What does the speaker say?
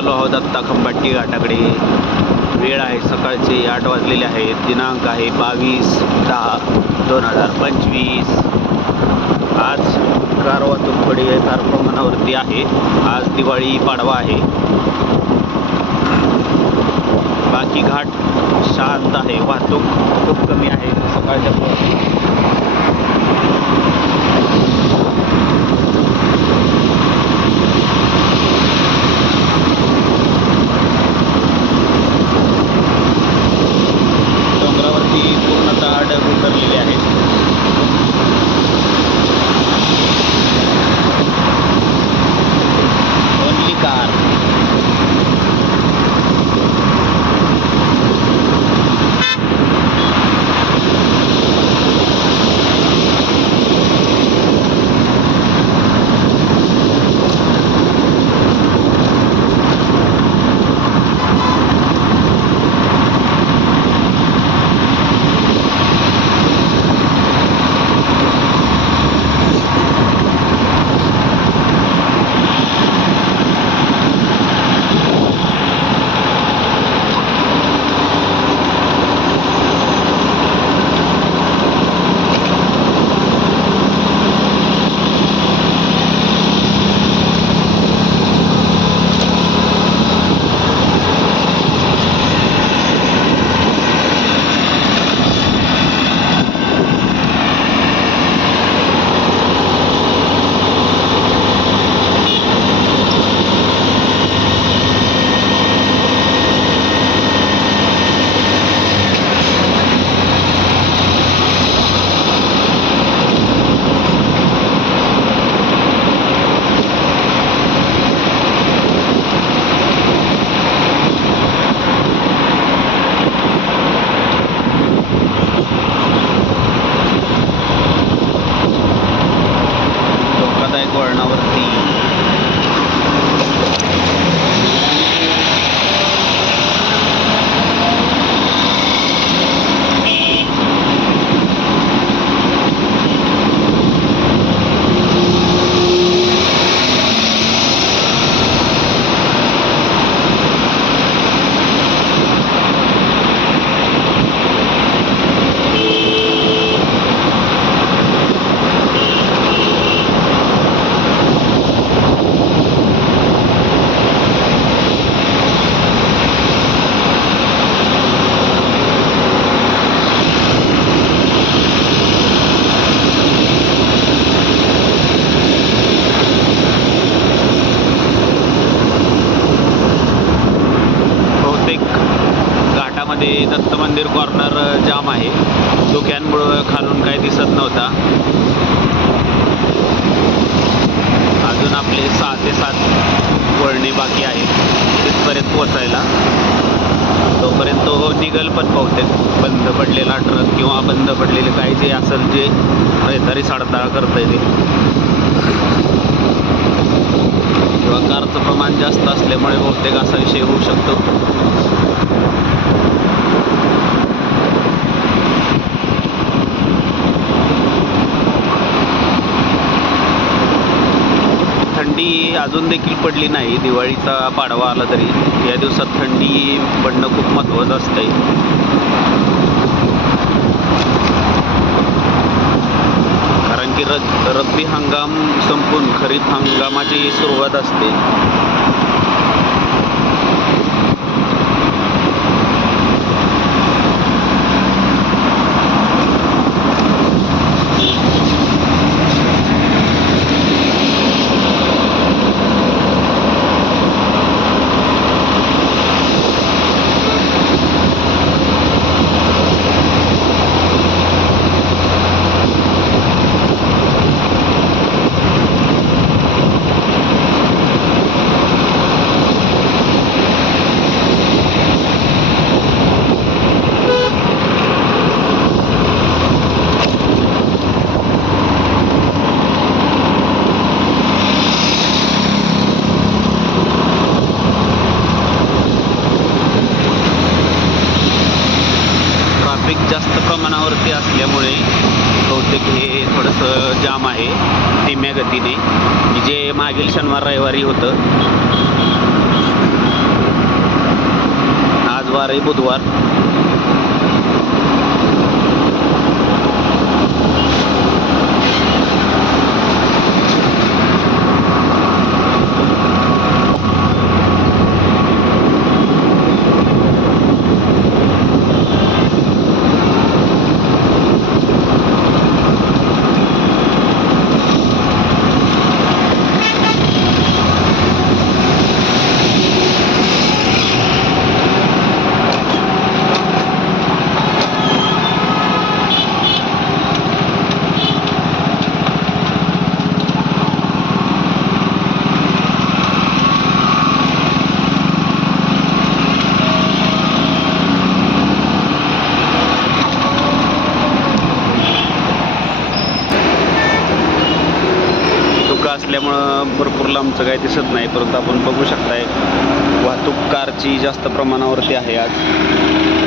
आपण निघालो आहोत आत्ता खंबाटी घाटाकडे. वेळ आहे सकाळचे आठ वाजलेले आहेत. दिनांक आहे बावीस दहा दोन हजार पंचवीस. आज कार वाहतूक थोडी फार प्रमाणावरती आहे. आज दिवाळी पाडवा आहे. बाकी घाट शांत आहे. वाहतूक खूप कमी आहे. सकाळच्या मंदिर कॉर्नर जाम आहे. धुक्यांमुळं खालून काही दिसत नव्हता. अजून आपले सहा ते सात वळणे बाकी आहेत. तिथपर्यंत पोचायला तोपर्यंत तो निघल पण बहुतेक. बंद पडलेला ट्रक किंवा बंद पडलेले काही जे असेल जे रहदारी साडताळा करता येते किंवा कारचं प्रमाण जास्त असल्यामुळे बहुतेक असा विषय होऊ शकतो. थंडी अजून देखील पडली नाही. दिवाळीचा पाडवा आला तरी. या दिवसात थंडी पडणं खूप महत्त्वाचं असतंय. कारण की रब्बी हंगाम संपून खरीप हंगामाची सुरुवात असते. रस्त्यावरती असल्यामुळे बहुतेक हे थोडंसं जाम आहे धीम्या गतीने. जे मागील शनिवार रविवारी होतं. आज वार आहे बुधवार. भरपूर लांबचं काही दिसत नाही परंतु आपण बघू शकताय वाहतूक कारची जास्त प्रमाणावरती आहे आज.